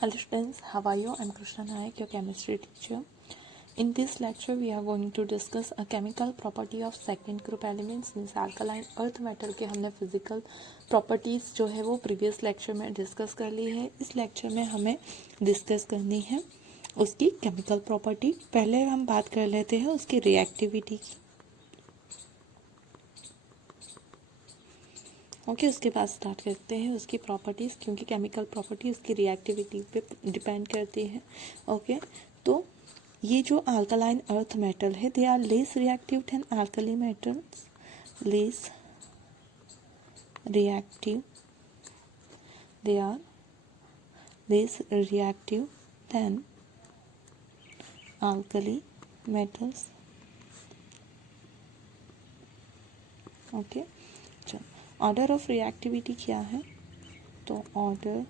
Hello students, how are you? I'm Krishna Nayak, your chemistry teacher. In this lecture, we are going to discuss a chemical property of second group elements, means alkaline earth metal के हमने physical properties जो है वो previous lecture में discuss कर ली है. इस lecture में हमें discuss करनी है उसकी chemical property. पहले हम बात कर लेते हैं उसकी reactivity की. ओके उसके बाद स्टार्ट करते हैं उसकी प्रॉपर्टीज़, क्योंकि केमिकल प्रॉपर्टी उसकी रिएक्टिविटी पे डिपेंड करती है. ओके तो ये जो अल्कलाइन अर्थ मेटल है, they are less reactive than alkali metals, less reactive, they are less reactive than alkali metals. Okay चलो, ऑर्डर ऑफ रिएक्टिविटी क्या है? तो ऑर्डर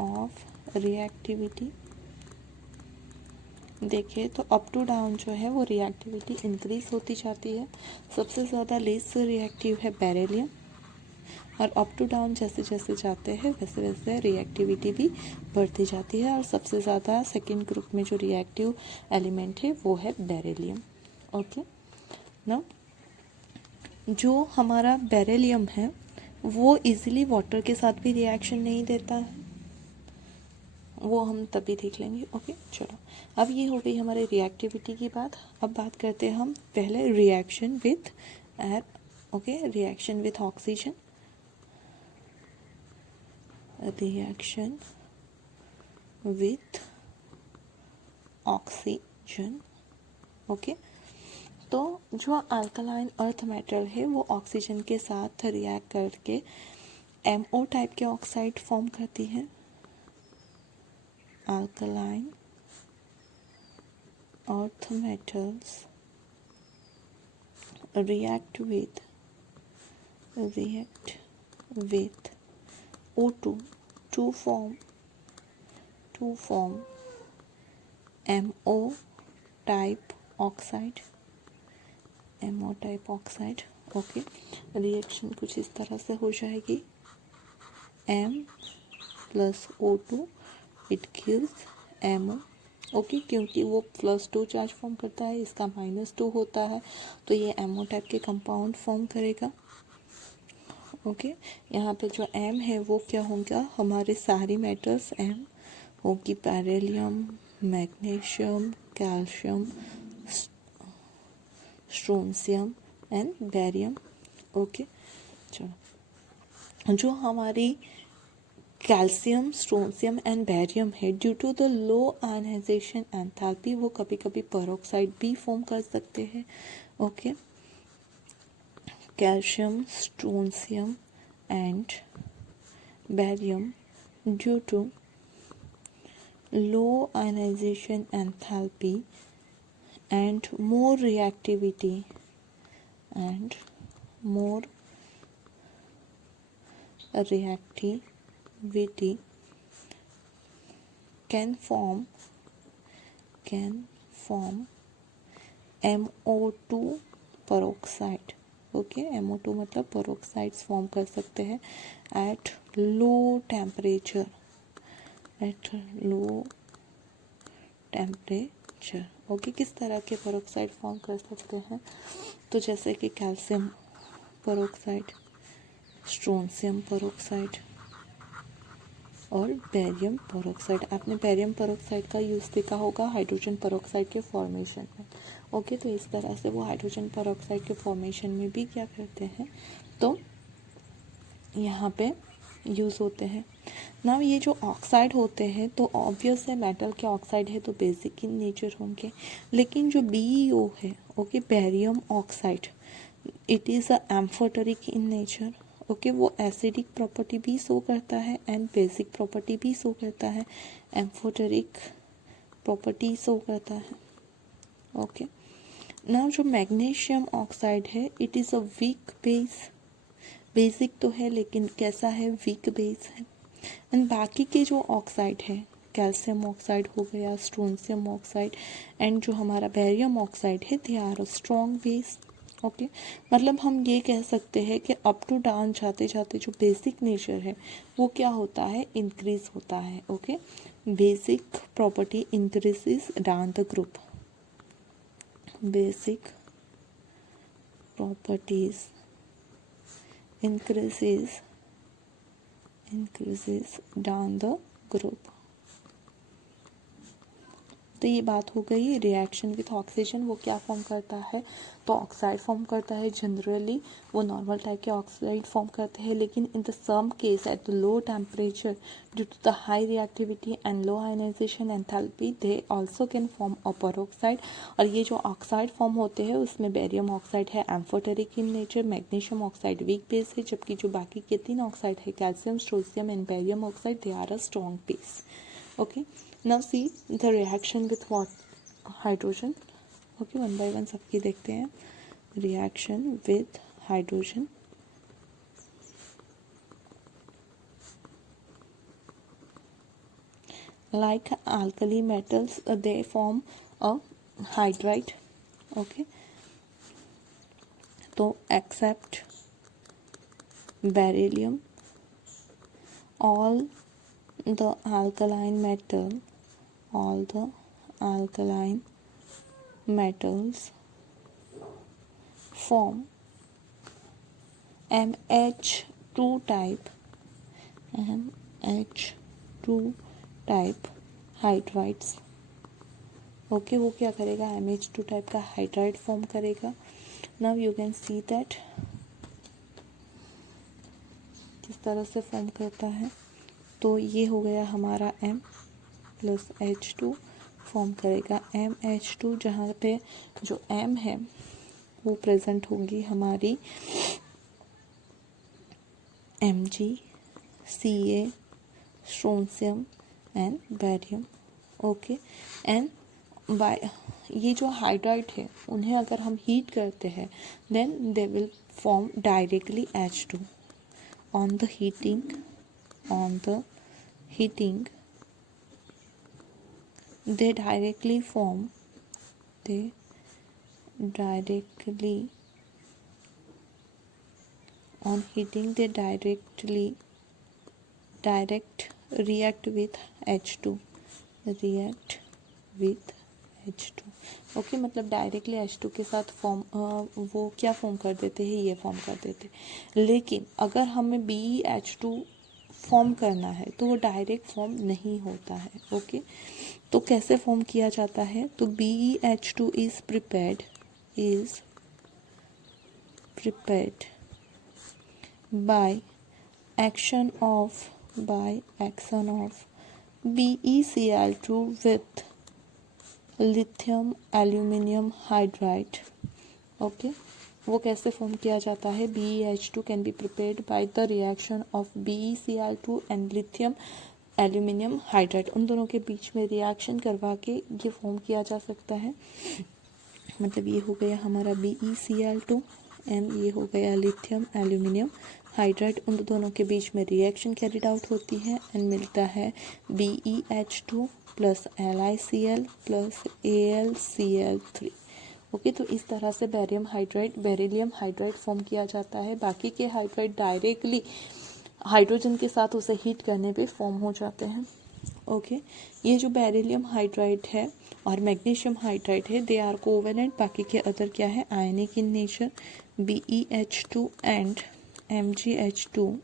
ऑफ रिएक्टिविटी देखिए तो अप टू डाउन जो है वो रिएक्टिविटी इंक्रीज होती जाती है. सबसे ज़्यादा लेस रिएक्टिव है बेरिलियम, और अप टू डाउन जैसे जैसे जाते हैं वैसे वैसे रिएक्टिविटी भी बढ़ती जाती है. और सबसे ज़्यादा सेकेंड ग्रुप में जो रिएक्टिव एलिमेंट है वो है बेरिलियम. ओके ना, जो हमारा बेरिलियम है वो इजीली वाटर के साथ भी रिएक्शन नहीं देता है, वो हम तभी देख लेंगे. ओके चलो, अब ये हो गई हमारे रिएक्टिविटी की बात. अब बात करते हैं हम पहले reaction with air. Okay, reaction with oxygen, reaction with oxygen. Okay तो जो अल्कलाइन अर्थ मेटल है वो ऑक्सीजन के साथ रिएक्ट करके MO टाइप के ऑक्साइड फॉर्म करती है. Alkaline earth metals react with O2 to form MO type oxide. Okay, reaction कुछ इस तरह से हो जाएगी. M plus O2 it gives MO. Okay, क्योंकि वो +2 चार्ज फॉर्म करता है, इसका -2 होता है, तो ये MO टाइप के कंपाउंड फॉर्म करेगा. ओके यहाँ पे जो M है वो क्या होगा, हमारे सारी मेटल्स M होगी, beryllium, magnesium, calcium, strontium and barium. Okay चलो, जो हमारी कैल्शियम, स्ट्रोंशियम एंड बेरियम है, due to the low ionisation enthalpy वो कभी कभी पेरोक्साइड भी फॉर्म कर सकते हैं. Okay, calcium, strontium and barium due to low ionisation enthalpy and more reactivity can form MO2 peroxide. Okay MO2 मतलब पेरोक्साइड्स form कर सकते हैं एट लो टेम्परेचर. ओके, किस तरह के पेरोक्साइड फॉर्म कर सकते हैं? तो जैसे कि कैल्शियम पेरोक्साइड, स्ट्रोंशियम पेरोक्साइड और बेरियम पेरोक्साइड. आपने बेरियम पेरोक्साइड का यूज़ देखा होगा हाइड्रोजन पेरोक्साइड के फॉर्मेशन में. ओके तो इस तरह से वो हाइड्रोजन पेरोक्साइड के फॉर्मेशन में भी क्या करते हैं, तो यहाँ पे यूज़ होते हैं. ना ये जो ऑक्साइड होते हैं तो ऑब्वियस है मेटल के ऑक्साइड है तो बेसिक इन नेचर होंगे, लेकिन जो BeO है, okay barium oxide, it is a amphoteric in nature. Okay वो एसिडिक प्रॉपर्टी भी शो करता है एंड बेसिक प्रॉपर्टी भी शो करता है, एम्फोटेरिक प्रॉपर्टी शो करता है. ओके ना, जो मैग्नीशियम ऑक्साइड है, it is a weak base. Basic तो है लेकिन कैसा है, वीक बेस है. एंड बाकी के जो ऑक्साइड है, कैल्शियम ऑक्साइड हो गया, स्ट्रोंशियम ऑक्साइड एंड जो हमारा बेरियम ऑक्साइड है, they are a strong base. Okay मतलब हम ये कह सकते हैं कि अप टू डाउन जाते जाते जो बेसिक नेचर है वो क्या होता है, इंक्रीज होता है। Okay basic property increases down the group, basic properties increases down the group। तो ये बात हो गई रिएक्शन विथ ऑक्सीजन वो क्या फॉर्म करता है, तो ऑक्साइड फॉर्म करता है। जनरली वो नॉर्मल टाइप के ऑक्साइड फॉर्म करते हैं, लेकिन in the some case at the low temperature due to the high reactivity and low ionisation enthalpy they also can form a peroxide. और ये जो ऑक्साइड फॉर्म होते हैं उसमें बेरियम ऑक्साइड है amphoteric in nature, magnesium oxide weak base है, जबकि जो बाकी के 3 ऑक्साइड है calcium, strontium and barium oxide they are a strong base. Okay, now see the reaction with what, hydrogen। Okay, one by one सबकी देखते हैं। reaction with hydrogen, like alkali metals they form a hydride। okay तो except beryllium all the alkaline metals form MH2 type hydrides। Okay वो क्या करेगा, MH2 type का hydride form करेगा। Now you can see that किस तरह से form करता है। तो ये हो गया हमारा M प्लस H2 फॉर्म करेगा MH2, जहाँ पे जो M है वो प्रेजेंट होंगी हमारी Mg, Ca, strontium and barium. Okay and by ये जो हाइड्राइड है उन्हें अगर हम हीट करते हैं then they will form directly H2 on the heating they directly form on heating they direct react with H2 okay मतलब डायरेक्टली H2 के साथ फॉर्म वो क्या फॉर्म कर देते हैं, ये फॉर्म कर देते हैं। लेकिन अगर हमें BeH2 फॉर्म करना है तो वो डायरेक्ट फॉर्म नहीं होता है। ओके तो कैसे फॉर्म किया जाता है, तो BeH2 is prepared by action of BeCl2 with lithium aluminium hydride. Okay वो कैसे फॉर्म किया जाता है, BeH2 can be prepared by the reaction of BeCl2 and lithium aluminium hydride. उन दोनों के बीच में रिएक्शन करवा के ये फॉर्म किया जा सकता है। मतलब ये हो गया हमारा BeCl2 एंड ये हो गया लिथियम एल्यूमिनियम हाइड्राइड। उन दोनों के बीच में रिएक्शन कैरिड आउट होती है एंड मिलता है BeH2 plus LiCl plus AlCl3। Okay तो इस तरह से बेरियम हाइड्राइड फॉर्म किया जाता है। बाकी के हाइड्राइड डायरेक्टली हाइड्रोजन के साथ उसे हीट करने पे फॉर्म हो जाते हैं। ओके ये जो बेरिलियम हाइड्राइड है और मैग्नीशियम हाइड्राइड है दे आर कोवेलेंट, बाकी के अदर क्या है ionic in nature. BeH2 and MgH2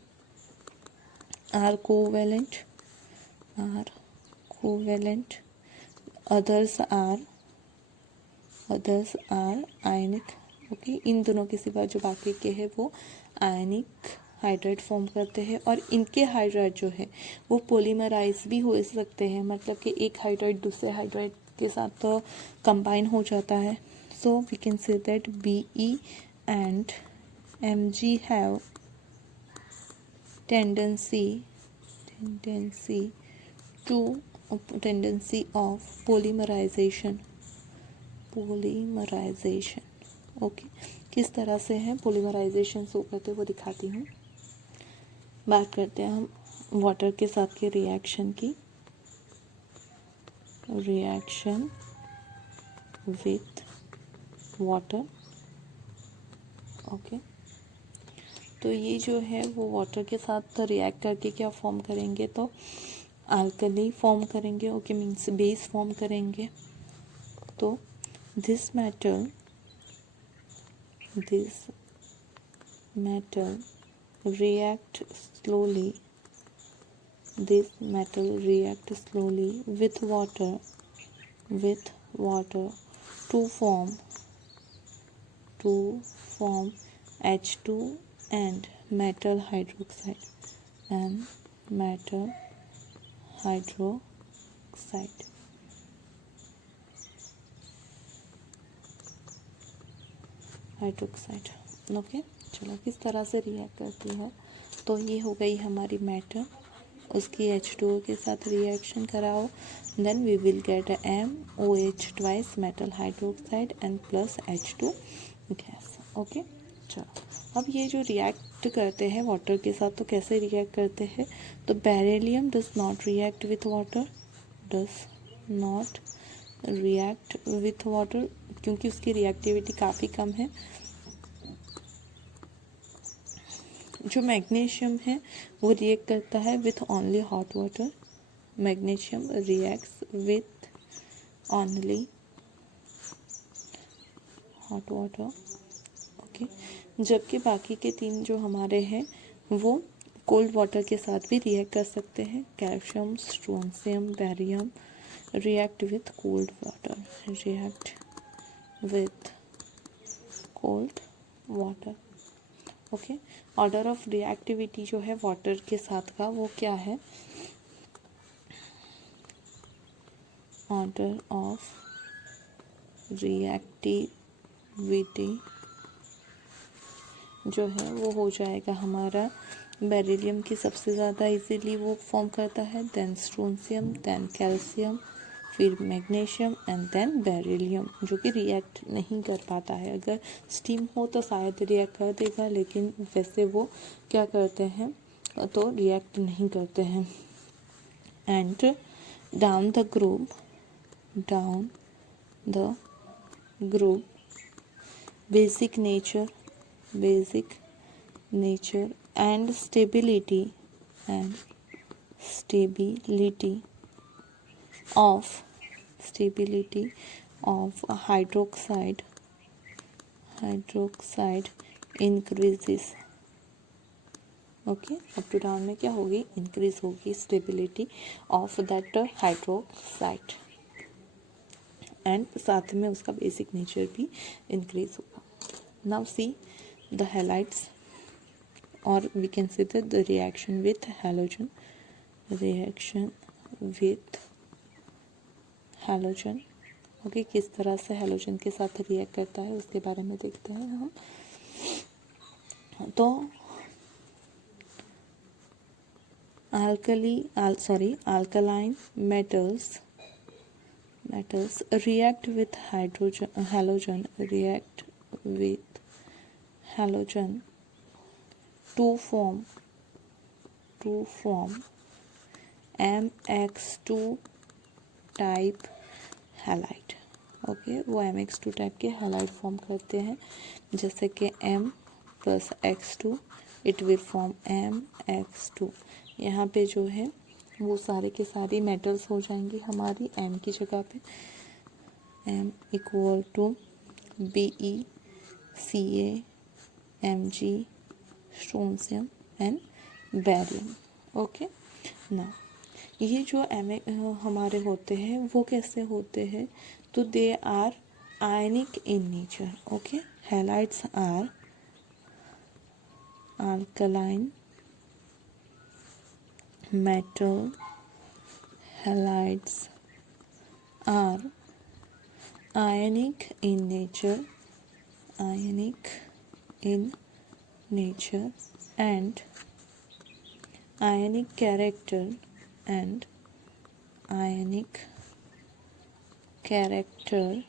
are covalent, others are ionic। Okay इन दोनों के सिवा जो बाकी के हैं वो आयनिक हाइड्राइड फॉर्म करते हैं और इनके हाइड्राइड जो है वो पोलीमराइज भी हो सकते हैं, मतलब कि एक हाइड्राइड दूसरे हाइड्राइड के साथ तो कंबाइन हो जाता है। So we can say that Be and Mg have tendency of polymerization। Okay किस तरह से है पोलीमराइजेशन शो करते वो दिखाती हूँ। बात करते हैं हम वाटर के साथ के रिएक्शन की। Reaction with water okay. तो ये जो है वो वाटर के साथ रिएक्ट करके क्या फॉर्म करेंगे, तो अल्कली फॉर्म करेंगे, ओके, मीन्स बेस फॉर्म करेंगे। तो this metal react slowly this metal react slowly with water to form H2 and metal hydroxide hydroxide. Okay, चलो किस तरह से रिएक्ट करती है। तो ये हो गई हमारी मेटल, उसकी H2O के साथ रिएक्शन कराओ, then we will get MOH twice metal hydroxide and plus H2 gas. Okay, चलो अब ये जो रिएक्ट करते हैं वाटर के साथ, तो कैसे रिएक्ट करते हैं, तो beryllium does not react with water, क्योंकि उसकी रिएक्टिविटी काफ़ी कम है। जो मैग्नीशियम है वो रिएक्ट करता है with only hot water, magnesium reacts with only hot water, okay. जबकि बाकी के तीन जो हमारे हैं वो कोल्ड वाटर के साथ भी रिएक्ट कर सकते हैं। Calcium, strontium, barium react with cold water, okay. Order of reactivity जो है वाटर के साथ का वो क्या है, ऑर्डर ऑफ रिएक्टिविटी जो है वो हो जाएगा हमारा बेरिलियम की सबसे ज़्यादा इजीली वो फॉर्म करता है, देन स्ट्रोंशियम, देन कैल्शियम, फिर मैग्नीशियम एंड देन बेरिलियम, जो कि रिएक्ट नहीं कर पाता है। अगर स्टीम हो तो शायद रिएक्ट कर देगा, लेकिन वैसे वो क्या करते हैं, तो रिएक्ट नहीं करते हैं। And down the group basic nature and stability of hydroxide increases, okay. Up to down में क्या होगी, इंक्रीज होगी stability of that hydroxide, and साथ में उसका बेसिक नेचर भी इंक्रीज होगा। Now see the halides, or we can say that the reaction with halogen, okay. किस तरह से हैलोजन के साथ रिएक्ट करता है उसके बारे में देखते हैं हम। तो alkaline metals react with halogen to form MX2 type halide, okay. वो MX2 टाइप के हैलाइड फॉर्म करते हैं, जैसे कि M plus X2 it will form MX2। यहाँ पे जो है वो सारे के सारी मेटल्स हो जाएंगी हमारी M की जगह पे, M equal to BeCa Mg strontium and barium, okay ना। ये जो हमारे होते हैं वो कैसे होते हैं, तो they are ionic in nature, okay. Halides are alkaline metal, halides are ionic in nature and ionic character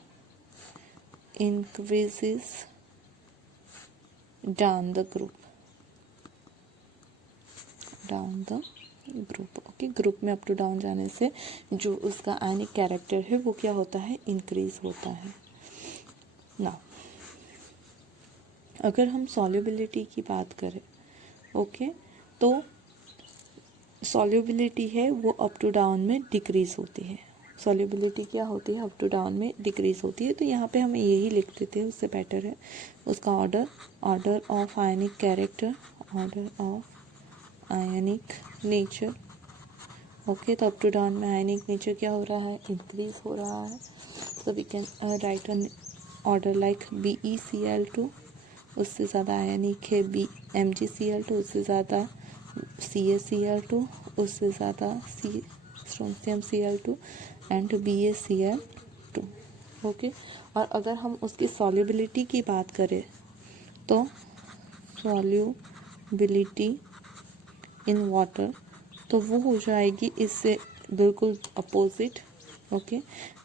increases down the group, okay. Group में अप टू डाउन जाने से जो उसका आयनिक कैरेक्टर है वो क्या होता है, इंक्रीज होता है। नाउ अगर हम सॉल्युबिलिटी की बात करें, ओके, तो सॉल्युबिलिटी है वो अप टू डाउन में डिक्रीज होती है। सॉल्युबिलिटी क्या होती है? अप टू डाउन में डिक्रीज होती है। तो यहाँ पे हमें यही लिख देते हैं, उससे बेटर है उसका order of ionic character, order of ionic nature. Okay, तो अप टू डाउन में आयनिक नेचर क्या हो रहा है? इंक्रीज हो रहा है। तो we can write an order like BeCl2, उससे ज़्यादा आयनिक है MgCl2, उससे ज़्यादा CaCl2, उससे ज़्यादा strontium Cl2 and BaCl2। Okay, और अगर हम उसकी सॉल्युबिलिटी की बात करें तो सॉल्युबिलिटी इन वाटर, तो वो हो जाएगी इससे बिल्कुल opposite. Okay,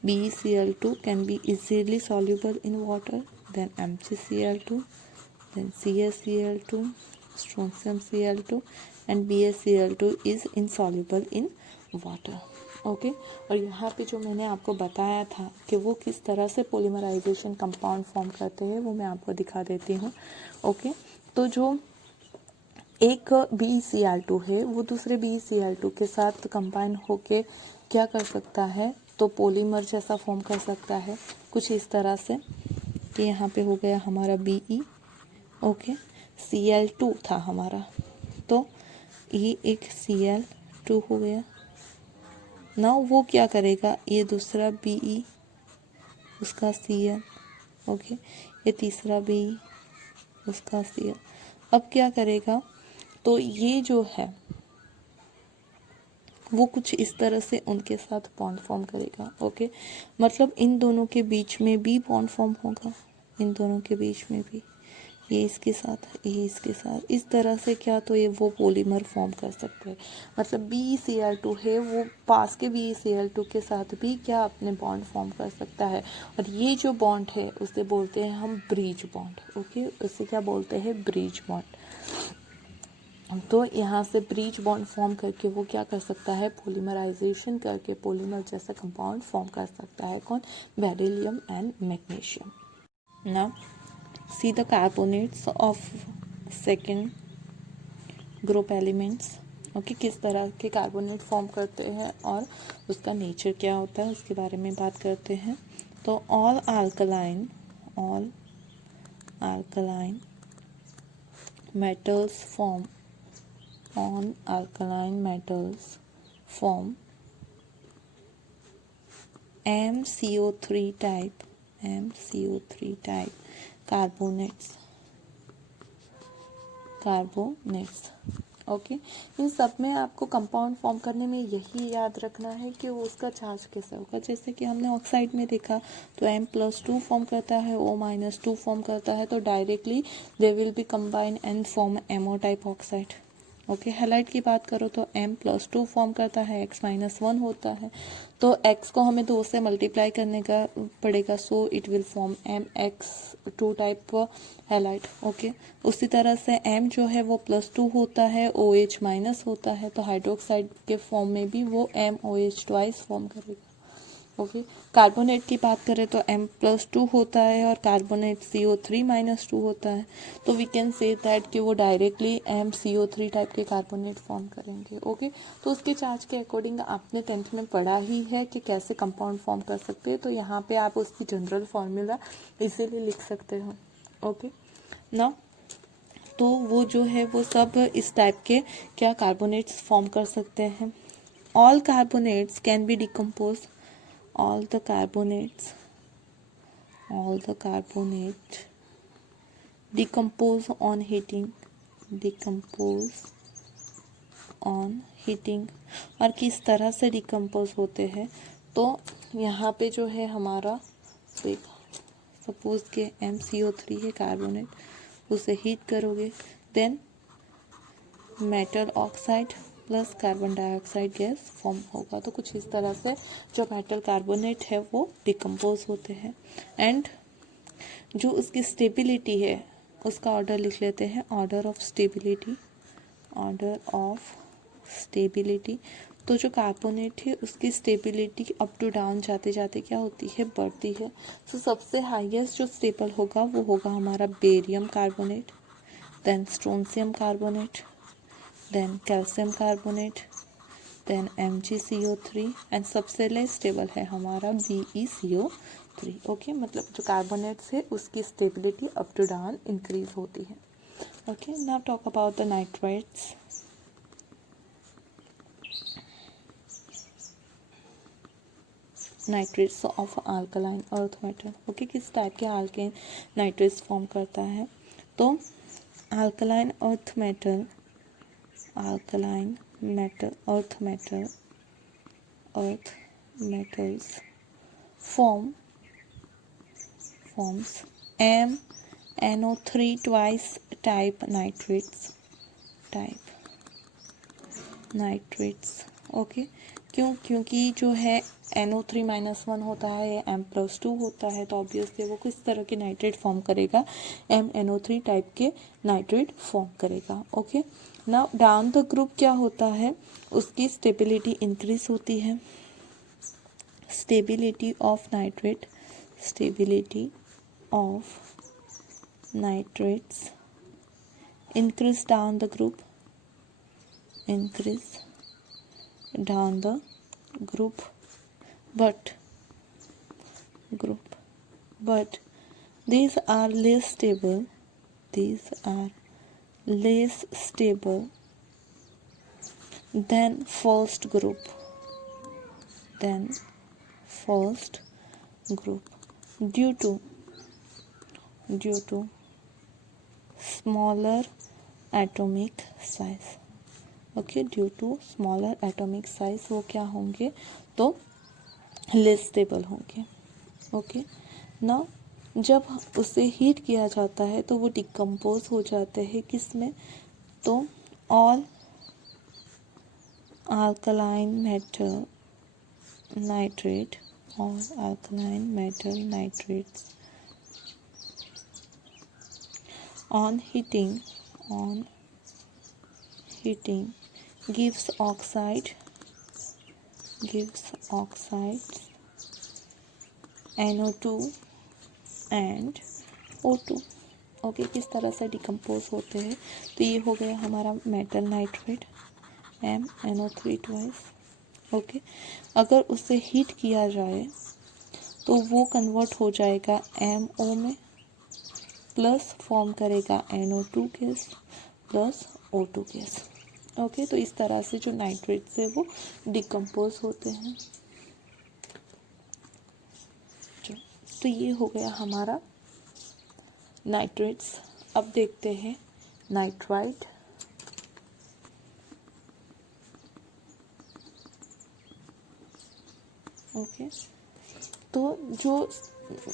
BeCl2 can be easily soluble in water then MgCl2, then CaCl2, strontium Cl2 and BaCl2 is insoluble in water। Okay, और यहाँ पे जो मैंने आपको बताया था कि वो किस तरह से पोलीमराइजेशन कंपाउंड फॉर्म करते हैं वो मैं आपको दिखा देती हूँ। ओके, तो जो एक BeCl2 है वो दूसरे BeCl2 के साथ कंबाइन होके क्या कर सकता है? तो पॉलीमर जैसा फॉर्म कर सकता है कुछ इस तरह से कि यहाँ पे हो गया हमारा Be, ओके, Cl2 था हमारा, तो ये एक Cl2 हो गया। नाउ वो क्या करेगा? ये दूसरा Be, उसका Cl, ओके, ये तीसरा Be, उसका Cl। अब क्या करेगा? तो ये जो है वो कुछ इस तरह से उनके साथ बॉन्ड फॉर्म करेगा। ओके, मतलब इन दोनों के बीच में भी बॉन्ड फॉर्म होगा, इन दोनों के बीच में भी, ये इसके साथ, ये इसके साथ, इस तरह से क्या, तो ये वो पॉलीमर फॉर्म कर सकते हैं। मतलब BeCl2 है वो पास के BeCl2 के साथ भी क्या अपने बॉन्ड फॉर्म कर सकता है, और ये जो बॉन्ड है उसे बोलते हैं हम ब्रिज बॉन्ड। ओके, उसे क्या बोलते हैं? Bridge bond. तो यहाँ से ब्रिज बॉन्ड फॉर्म करके वो क्या कर सकता है? पॉलीमराइजेशन करके पॉलीमर जैसा कंपाउंड फॉर्म कर सकता है। कौन? Beryllium and magnesium. Now see the carbonates of second group elements. Okay, किस तरह के कार्बोनेट फॉर्म करते हैं और उसका नेचर क्या होता है उसके बारे में बात करते हैं। तो all alkaline metals form on alkaline metals form MCO3 type carbonates. Okay, इन सब में आपको कंपाउंड फॉर्म करने में यही याद रखना है कि वो उसका चार्ज कैसा होगा। जैसे कि हमने ऑक्साइड में देखा तो M+2 फॉर्म करता है, O-2 फॉर्म करता है, तो directly they will be combine and form MO type oxide. Okay, halide की बात करो तो M+2 फॉर्म करता है, X-1 होता है, तो X को हमें 2 से मल्टीप्लाई करने का पड़ेगा, so it will form MX2 type halide. Okay, उसी तरह से M जो है वो +2 होता है, OH- होता है, तो हाइड्रोक्साइड के फॉर्म में भी वो MOH ट्वाइस फॉर्म करेगा। ओके, कार्बोनेट की बात करें तो M+2 होता है और कार्बोनेट CO3-2 होता है, तो वी कैन से दैट कि वो डायरेक्टली MCO3 टाइप के कार्बोनेट फॉर्म करेंगे। ओके, तो उसके चार्ज के अकॉर्डिंग आपने 10th में पढ़ा ही है कि कैसे कंपाउंड फॉर्म कर सकते हैं, तो यहाँ पे आप उसकी जनरल फॉर्मूला इजीली लिख सकते हो। ओके, ना तो वो जो है वो सब इस टाइप के क्या कार्बोनेट्स फॉर्म कर सकते हैं। All carbonates can be decompose, all the carbonate decompose on heating। और किस तरह से डिकम्पोज होते हैं, तो यहाँ पे जो है हमारा सपोज के MCO3 है कार्बोनेट, उसे हीट करोगे, then metal oxide plus carbon dioxide gas form होगा। तो कुछ इस तरह से जो मेटल कार्बोनेट है वो डिकम्पोज होते हैं, एंड जो उसकी स्टेबिलिटी है उसका ऑर्डर लिख लेते हैं, ऑर्डर ऑफ स्टेबिलिटी। तो जो कार्बोनेट है उसकी स्टेबिलिटी अप टू डाउन जाते जाते क्या होती है, बढ़ती है। तो सबसे हाईएस्ट जो स्टेबल होगा वो होगा हमारा barium carbonate, then strontium carbonate, then calcium carbonate, then MgCO3 and सबसे लेस स्टेबल है हमारा BeCO3। ओके, मतलब जो कार्बोनेट्स है उसकी stability up to down increase होती है। Okay, now talk about the nitrates. Nitrates of alkaline earth metal. Okay, किस टाइप के अल्केन नाइट्रेट्स फॉर्म करता है? तो alkaline earth metal, alkaline metal earth metal, earth metals forms MnO3 twice type nitrates। Okay, क्योंकि जो है NO3-1 होता है या M+2 होता है, तो ऑब्वियसली वो किस तरह के नाइट्रेट फॉर्म करेगा, MnO3 टाइप के नाइट्रेट फॉर्म करेगा। Okay, now down the group क्या होता है, उसकी स्टेबिलिटी इंक्रीज होती है। Stability of nitrates increase down the group, but these are less stable than first group due to smaller atomic size। Okay, due to smaller atomic size वो क्या होंगे, तो लेस स्टेबल होंगे। ओके, ना जब उसे हीट किया जाता है तो वो डिकम्पोज हो जाते हैं किस में, तो ऑल अल्कलाइन मेटल नाइट्रेट और alkaline metal nitrates on heating gives oxides NO2 and O2। Okay, किस तरह से डिकम्पोज होते हैं, तो ये हो गया हमारा metal nitrate MnO3 twice. Okay, अगर उसे हीट किया जाए तो वो कन्वर्ट हो जाएगा MO में, प्लस फॉर्म करेगा NO2 gas plus O2 gas. Okay, तो इस तरह से जो नाइट्रेट्स है वो डिकम्पोज होते हैं। तो ये हो गया हमारा नाइट्रेट्स। अब देखते हैं नाइट्राइट। ओके, तो जो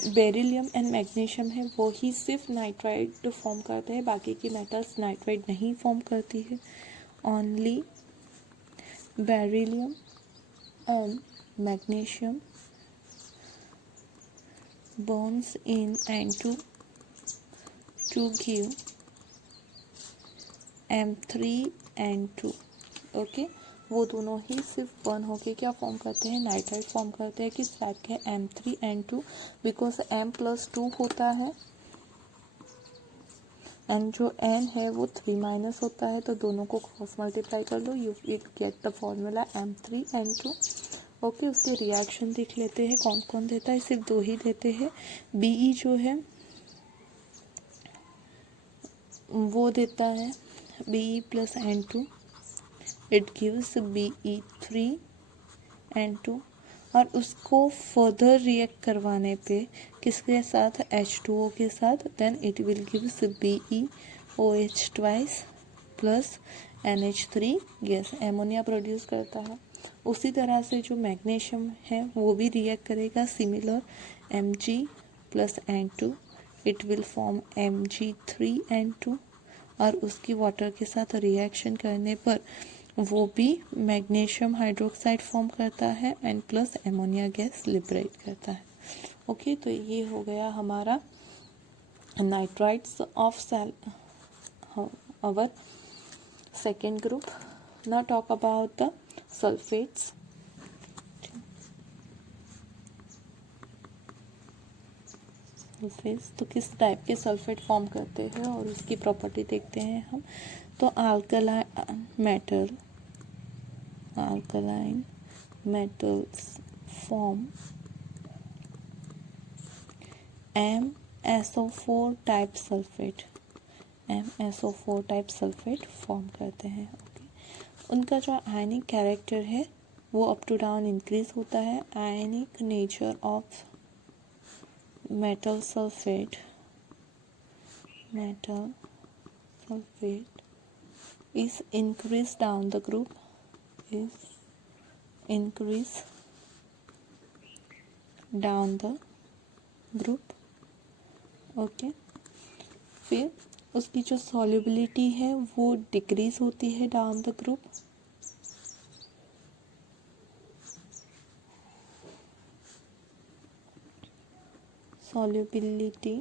बेरिलियम एंड मैग्नीशियम है वो ही सिर्फ नाइट्राइड फॉर्म करते हैं, बाकी की मेटल्स नाइट्राइड नहीं फॉर्म करती है। Only beryllium and magnesium bonds in N2 to give M3N2। Okay, वो दोनों ही सिर्फ बर्न होके क्या फॉर्म करते हैं, नाइट्राइड फॉर्म करते हैं। किस टाइप के, M3N2, बिकॉज M+2 होता है एंड जो N है वो 3- होता है, तो दोनों को क्रॉस मल्टीप्लाई कर लो, you will get the formula M3N2। Okay, उसके रिएक्शन देख लेते हैं कौन कौन देता है, सिर्फ 2 ही देते हैं। Be जो है वो देता है Be + N2, it gives Be3N2, और उसको फर्दर रिएक्ट करवाने पे किसके साथ, H2O के साथ, then it will gives BeOH twice plus NH3 gas, ammonia produce करता है। उसी तरह से जो मैग्नीशियम है वो भी रिएक्ट करेगा similar, Mg + N2, it will form Mg3N2, और उसकी वाटर के साथ रिएक्शन करने पर वो भी मैग्नीशियम हाइड्रोक्साइड फॉर्म करता है and plus ammonia gas liberate करता है। ओके, तो ये हो गया हमारा nitrites of cell our second group। Now talk about the sulphates. Sulphates तो किस टाइप के सल्फेट फॉर्म करते हैं और उसकी प्रॉपर्टी देखते हैं हम। तो alkaline metals form MsO4 type sulphate, MsO4 type sulphate form करते हैं। ओके, उनका जो आयनिक कैरेक्टर है वो अप टू डाउन इंक्रीज होता है। Ionic nature of metal sulfate is increased down the group, okay. फिर उसकी जो सॉल्युबिलिटी है वो डिक्रीज होती है down the group. solubility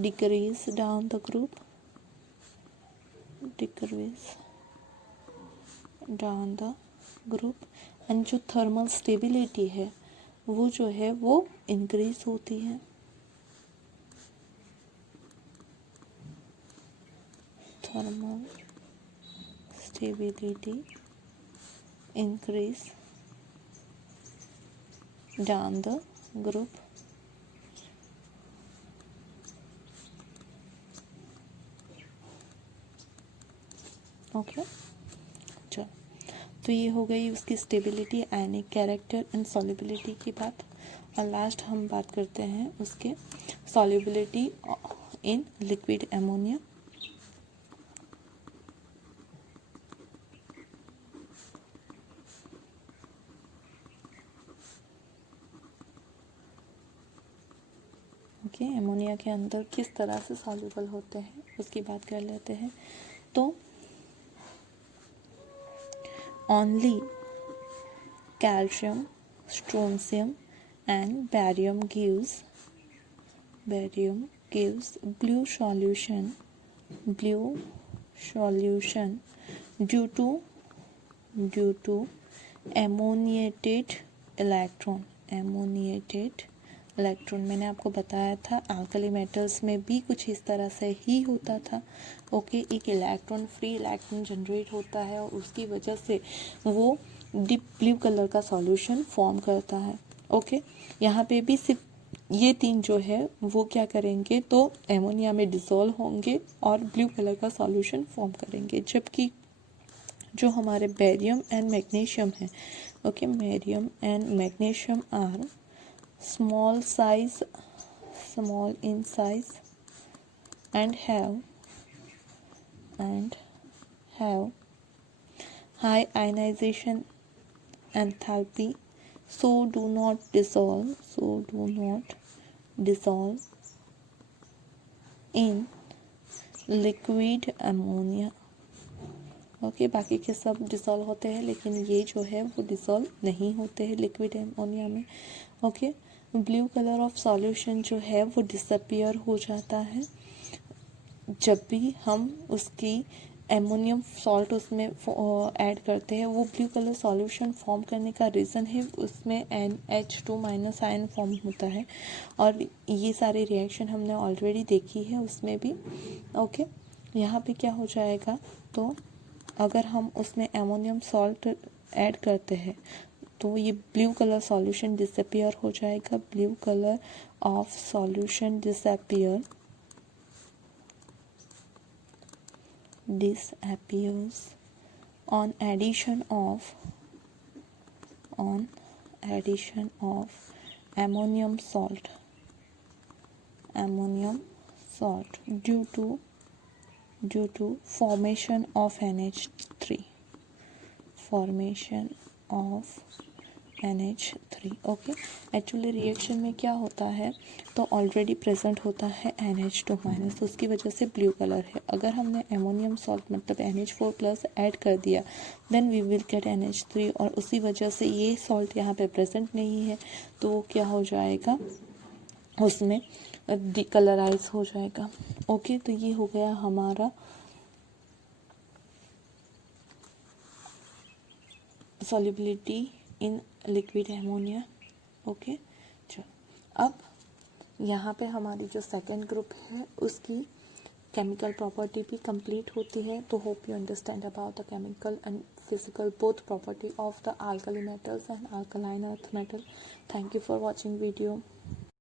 decrease down the group, and जो थर्मल स्टेबिलिटी है वो जो है वो इंक्रीज होती है। Thermal stability increase down the group. Okay, चलो, तो ये हो गई उसकी stability, ionic character and solubility की बात। और लास्ट हम बात करते हैं उसके solubility in liquid ammonia. Okay, ammonia के अंदर किस तरह से सॉल्युबल होते हैं उसकी बात कर लेते हैं। तो only calcium, strontium and barium gives blue solution due to ammoniated electron। मैंने आपको बताया था अल्कली मेटल्स में भी कुछ इस तरह से ही होता था। ओके, एक इलेक्ट्रॉन फ्री इलेक्ट्रॉन जनरेट होता है और उसकी वजह से वो डीप ब्लू कलर का सॉल्यूशन फॉर्म करता है। ओके, यहाँ पे भी सिर्फ ये तीन जो है वो क्या करेंगे, तो एमोनिया में डिसॉल्व होंगे और ब्लू कलर का सॉल्यूशन फॉर्म करेंगे। जबकि जो हमारे बेरियम एंड मैग्नीशियम है, okay, barium and magnesium are small in size and have high ionization enthalpy, so do not dissolve in liquid ammonia। Okay, बाकी के सब डिसॉल्व होते हैं लेकिन ये जो है वो डिसॉल्व नहीं होते हैं लिक्विड एमोनिया में। Okay, blue colour of solution जो है वो डिसअपियर हो जाता है जब भी हम उसकी एमोनियम सॉल्ट उसमें ऐड करते हैं। वो ब्लू कलर सॉल्यूशन फॉर्म करने का रीज़न है उसमें NH2- आयन फॉर्म होता है और ये सारी रिएक्शन हमने ऑलरेडी देखी है उसमें भी। ओके, यहाँ पे क्या हो जाएगा, तो अगर हम उसमें एमोनियम सॉल्ट ऐड करते हैं तो ये ब्लू कलर सॉल्यूशन डिसअपियर हो जाएगा। Blue colour of solution disappears on addition of ammonium salt due to formation of NH3 okay, actually reaction में क्या होता है, तो ऑलरेडी प्रेजेंट होता है NH2-, तो उसकी वजह से ब्लू कलर है। अगर हमने एमोनियम सॉल्ट मतलब NH4+ ऐड कर दिया then we will gate NH3 और उसी वजह से ये सॉल्ट यहाँ पे प्रेजेंट नहीं है तो वो क्या हो जाएगा, उसमें डिकलराइज हो जाएगा। ओके, तो ये हो गया हमारा solubility in liquid ammonia. Okay, चलो अब यहाँ पे हमारी जो सेकेंड ग्रुप है उसकी केमिकल प्रॉपर्टी भी कंप्लीट होती है. तो hope you understand about the chemical and physical both property of the alkali metals and alkaline earth metal. Thank you for watching video.